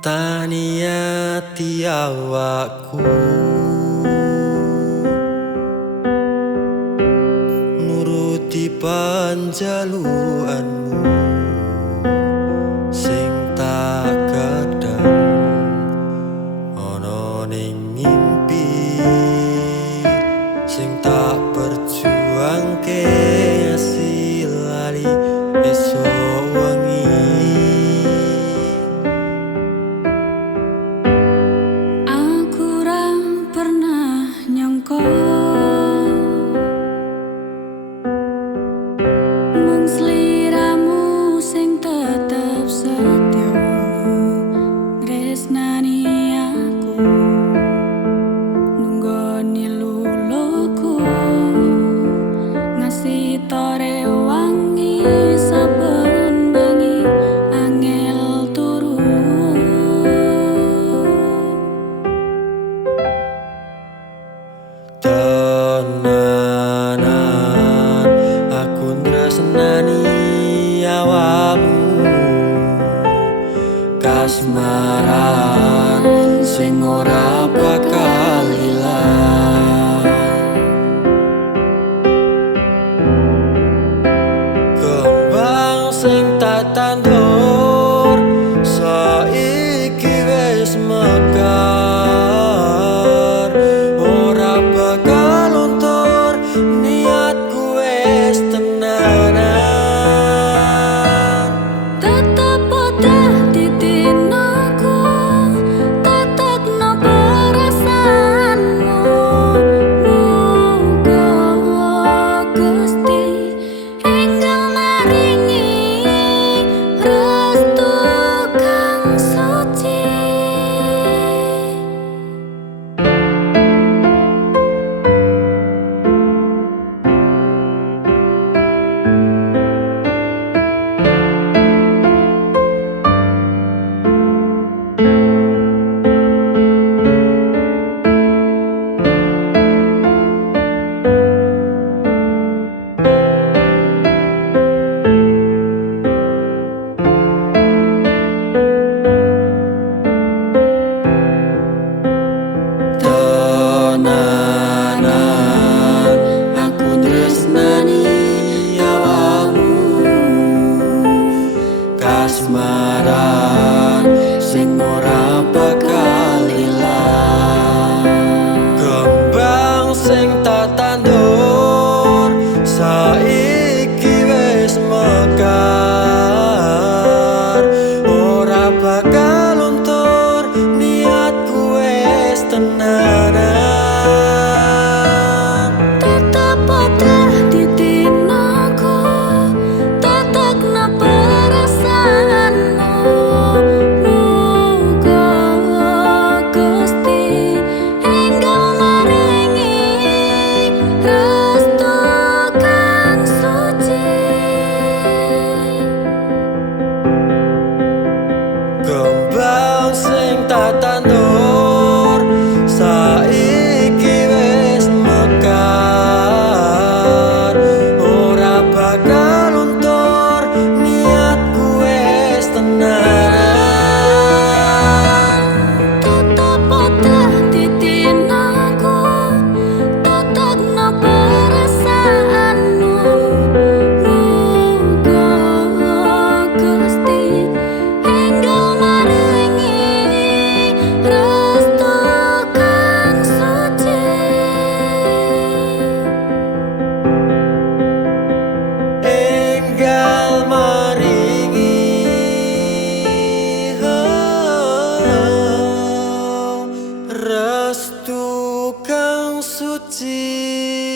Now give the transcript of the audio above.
Taniati awakku nuruti panjaluanmu sing tak kadang ana ning ngimpi sing tak perjuangke silali esok wengi. Mung sliramu sing tetep setya tresnani aku nunggoni luluku ngasih tore wangi saben bengi angel turu tenanan aku nresnani awakmu kasmaran sing ora bakal ilang kembang sing tak tandur saiki wis mekar ora bakal luntur niatku wis tenanan tetep poteh ditinaku tetekno perasaanmu muga Gusti enggal maringi restu kang suci. tenanan aku tresnani awakmu kasmaran sing ora bakal ilang kembang sing tak tandur saiki wis mekar ora bakal luntur niatku wis tenanan Tetep poteh ditinaku tetekno perasaanmu muga Gusti enggal maringi restu kang suci. kembang sing tak tandur saiki wis mekar ora bakal luntur niatku wis tenanan Tetep poteh ditinaku tetekno perasaanmu muga Gusti enggal maringi restu kang suci. enggal maringi restu kang suci.